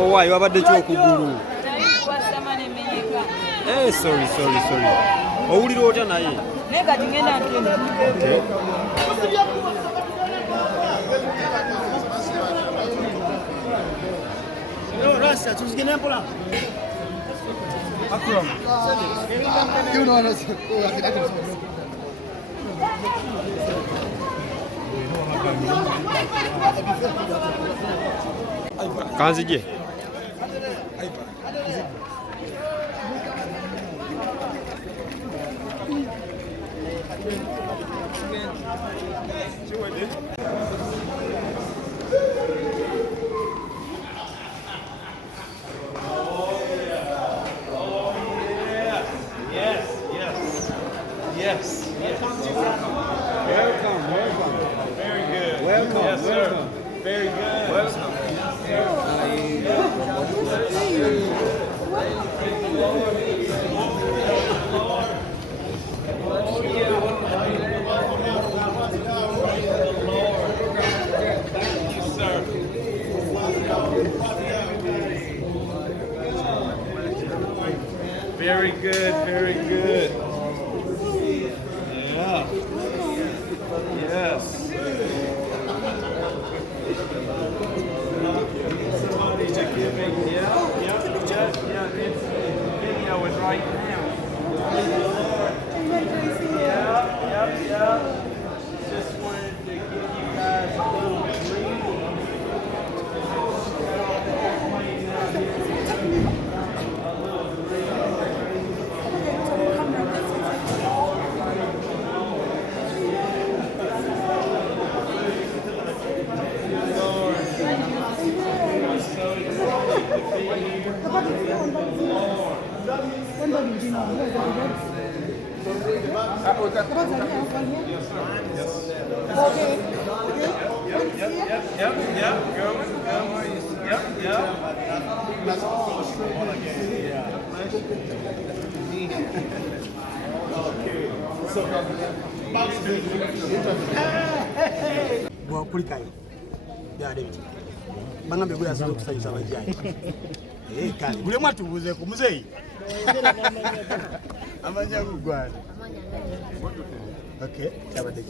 Oh, why? You have a day kuguru. Eh, sorry. Oh, we do na ye. Okay. No, Rasta, tusikine pola. Akram. You know us. Kanzije. Yes. Welcome. Very good. Welcome. Yes, sir. Very good. Welcome. Very good, very good. Yeah. Yes. Somebody's giving. Yeah. Video is right now. Yeah. Just wanted to give you guys a little brief. Well, Purikai. Yeah, David. Mangambe goya sio kusanyisa bajai. Kali. Bule mwatu buze ku muzei. Amanya kugwana. Okay, tabade.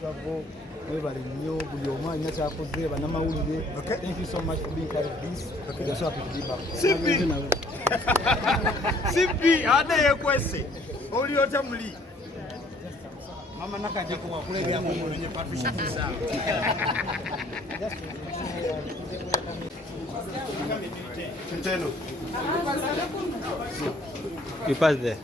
Bravo. Everybody knew buli omwanya kyakoze banamawulire. Okay. Thank you so much for being part of this. Okay, that's what we do. Simpi ade yekwese. Oli otamuli. Mama nakaje kwa kule ya Mungu wenye papisha kisa. Chinteno. You pass there.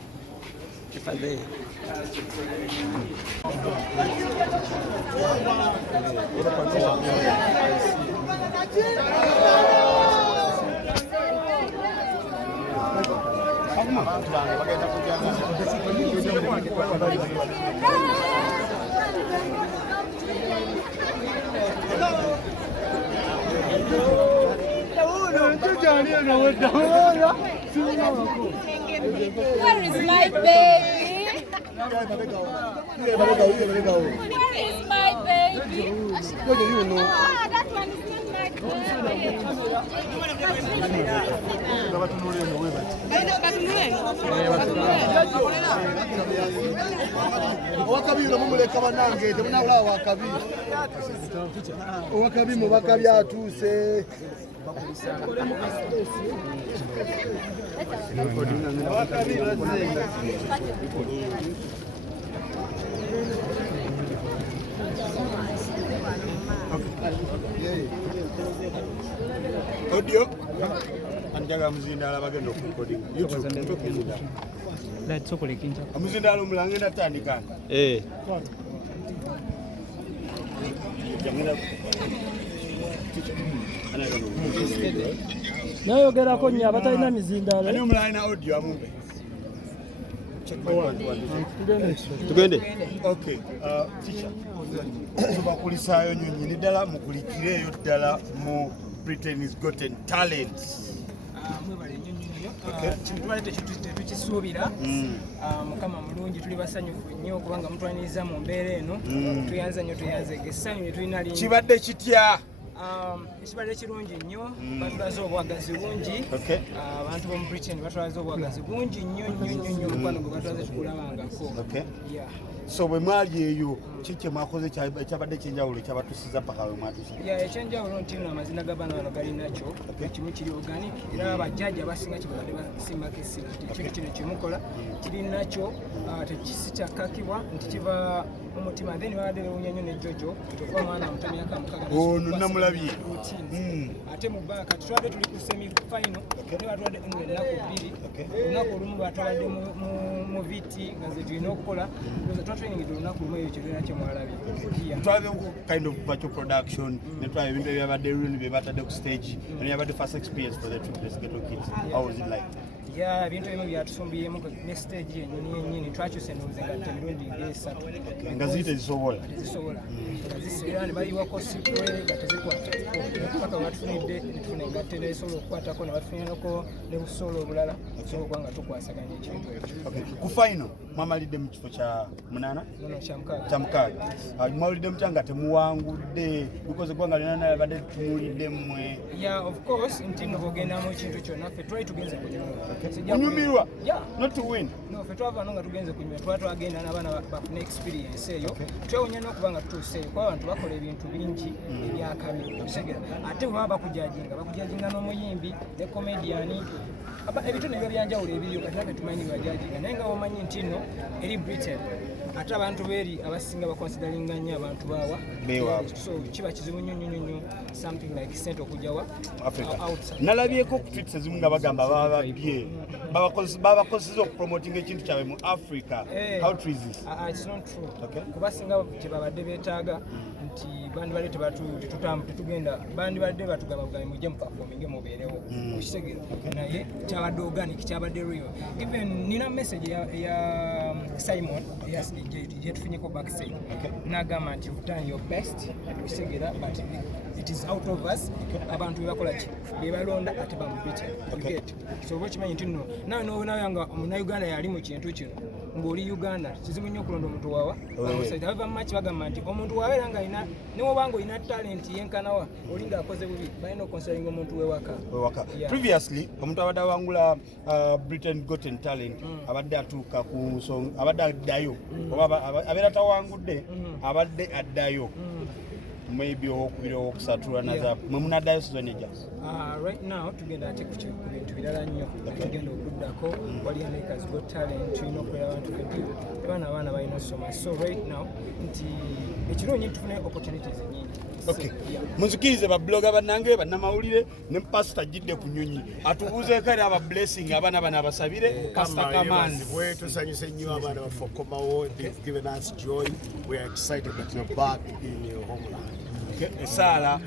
Where is my baby? Where is my baby? That one is not my Audio. Anjaga muzindala bagenda okukodinga. YouTube. Let's go kinja. Muzindala omulange natandika. Nayogerako nnyo abatalina mizindaalo. Ani omulina audio amumbe. Tugende. Okay. Teacher. Tubakulisaayo nnyo nnyini ddala mukulikireeyo ddala mu Britain's Got Talent. Kino twalete tetukisuubira. Mukama mulungi tuli basanyufu nnyo kubanga mutwaniriza mu mbeera eno. Tuyanze nnyo tuyanze essanyu ne tulina lingi. Kibadde kitya? ekibadde kirungi nnyo batulaze obwagazi bungi abantu b'omu Britain batulaze obwagazi bungi nnyo mukwano gwe batulaze tukulabangako. So bwe mwali eyo kiki mwakoze ekyabadde ekyenjawulo ekyabatusiza paka we mwatuusa? Ekyenjawulo nti nno amazina g'abaana bano gali nakyo kimu kiri organic era abajjajja abasinga kibadde basimbako essira nti ekintu kino kyemukola kiri nakyo tekisi kyakakibwa nti kiva umutima then babadde bewunya nnyo ne Jojo okuba mwana muto myaka 6 namulabye ate mu bbaka tutwadde tuli ku semi final ne batwadde ennaku 2 olunaku olumu batwadde mu viti nga ze tulina okukola training olunaku lumu eyo kirina kye mwalabye twabye kind of virtual production ne twabye ebintu ebyabadde rundi bye batadde ku stage and yabadde first experience for the trip this Ghetto Kids. How was it like? Ebintu ebimu byatusumbiyemu ne stage yennyini twakyuse ndowooza nga emirundi ng'esatu nga ziyite zisobola era ne bayiwako sipwe nga tezikwata paka batufunidde netufuna engatte esobola okukwatako ne batufunirako ne busolo obulala osobola okuba nga tukwasaganya ekintu ekyo. Ku final mwamalidde mu kifo kya 8 kya 6 mwawulidde mutya nga temuwangudde because eggwanga lyonna nalabadde tumuwulidde mmwe? Of course nti nno bw'ogendamu ekintu kyonna ffe twali tugenze kunyumirwa not to win. No, ffe twava nga tugenze kunyumirwa twali twagenda n'abaana bafuna experience eyo twewunya n'okuba nga tutuuseeyo kuba abantu bakola ebintu bingi ebyakabi otegera ate bwe baba bakujajinga n'omuyimbi ne comedian ebintu nebyo byanjawulo ebiriyo kati naffe tumanyi bajajinga naye nga womanyi nti nno eri Britain ate abantu beeri abasinga bakonsidaringa nnyo abantu baawa so kiba kizibu nnyo something like sente okujjawa nalabyeko ku tweets ezimu nga bagamba bababye babakozesa okupromotinga ekintu kyabwe mu Africa. How true is this? It's not true. Kuba singa kyebabadde beetaaga nti bandibadde tetugenda bandibadde batugamba bugambi mujje mupafominge mubeerewo okitegeera naye kyabadde organic kyabadde real. Even nina message ya Simon gyetufunyeko backstage n'agamba nti you've done your best okitegeera but it is out of us. Abantu bebakola ki bebalonda ate bamubite so oba okimanyi nti nno nawe nobonayo nga omunnauganda yali mu kintu kino ng'oli Uganda kizibu nnyo okulonda omuntu waawa ava mumaki bagamba nti omuntu waabeera nga alina newobanga olina talent yenkanawa oli ng'akoze bubi balina okonsidaringa omuntu wewaka. Previously omuntu abadde awangula Britain Got Talent abadde atuuka ku nsonga abadde addayo oba abeera tawangudde abadde addayo maybe okubiri okusatu naza mwe munaddayo season ejja. Right now tugenda ate ku bintu birala nnyo tugenda okuddako wali America's Got Talent tulina okulera abantu abaana balina osoma so right now nti ekirungi tufune opportunities nyingi. Munzikirize babloga bannange bannamawulire ne pastor Jidde ku Nyonyi atubuuzeeko era aba blessing abaana bano abasabire Pastor Kamansi. Bwe tusanyuse nnyo abaana baffe okomawo. They've given us joy. We are excited that you're back in your homeland. Esala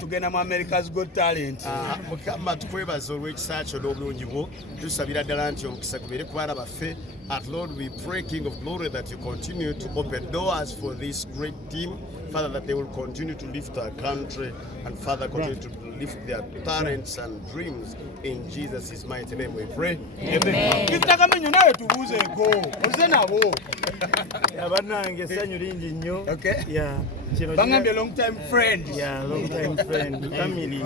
tugenda mu America's Got Talent. Mukama tukwebaza olw'ekisa kyo n'obulungi bwo tusabira ddala nti omukisa gubeere ku baana baffe. At Lord, we pray, King of Glory, that you continue to open doors for this great team. Father, that they will continue to lift our country and Father, continue to lift their talents and dreams. In Jesus' mighty name we pray. Amen. Kitakamanyo nawe tubuuzeeko oze nabo. Abanange sanyu lingi nnyo. Bangambye long time friend. Long time friend. Family.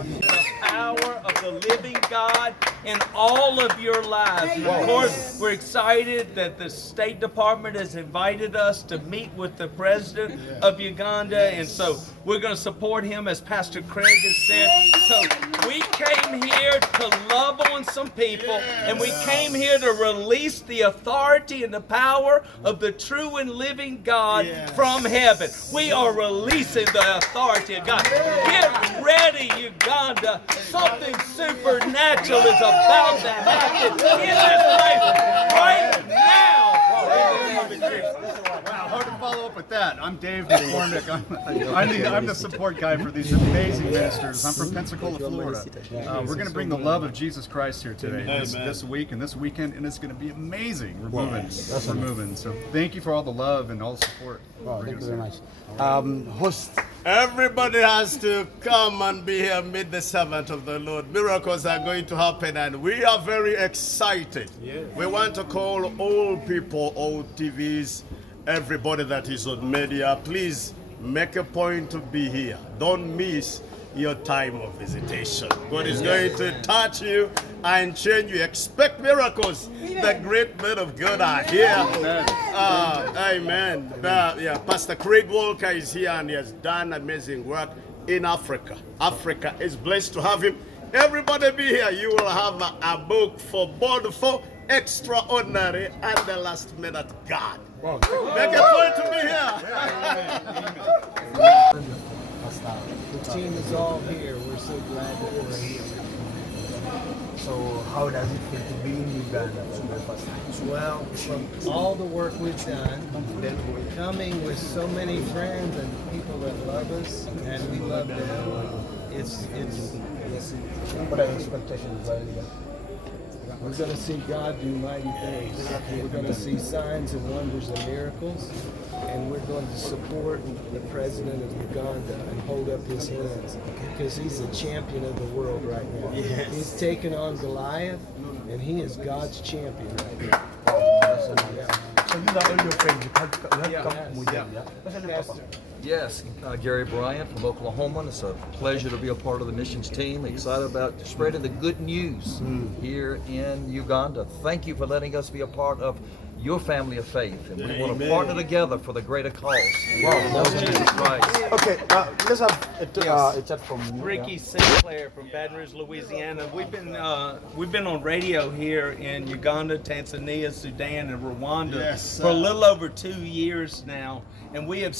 Power of the living God in all of your lives. And of course, we're excited that the State Department has invited us to meet with the President of Uganda, and so we're going to support him, as Pastor Craig has said. So we came here to love on some people, and we came here to release the authority and the power of the true and living God from heaven. We are releasing the authority of God. Get ready, Uganda. Something supernatural is about to happen in this place right now. Wow, hard to follow up with that. I'm Dave McCormick. I'm the support guy for these amazing ministers. I'm from Pensacola, Florida. We're going to bring the love of Jesus Christ here today, this week and this weekend, and it's going to be amazing. We're moving. So thank you for all the love and all the support. Thank you very much. Host. Everybody has to come and be here, meet the servant of the Lord. Miracles are going to happen and we are very excited. We want to call all people, all TVs, everybody that is on media, please make a point to be here. Don't miss your time of visitation. God is going to touch you and change you. Expect miracles. The great men of God are here. Amen. Yeah, Pastor Craig Walker is here and he has done amazing work in Africa. Africa is blessed to have him. Everybody be here. You will have a book for both for extraordinary and the last minute God. Wow. Make a point to be here. The team is all here. We're so glad that we're here. So how does it feel to be in Uganda for the first time? Well, from all the work we've done, coming with so many friends and people that love us, and we love them. It's What are your expectations while you're? we're going to see God do mighty things. We're going to see signs and wonders and miracles, and we're going to support the president of Uganda and hold up his hands because he's a champion of the world right now. Yes. He's taken on Goliath, and he is God's champion right now. So these are all your friends. You have come with them, yeah? Yes, Gary Bryant from Oklahoma. It's a pleasure to be a part of the missions team. Excited about spreading the good news here in Uganda. Thank you for letting us be a part of your family of faith. And we want to partner together for the greater cause. Wow, Jesus Christ. Okay, let's have a chat from you. Ricky Sinclair from Baton Rouge, Louisiana. We've been on radio here in Uganda, Tanzania, Sudan, and Rwanda for a little over 2 years now, and we have.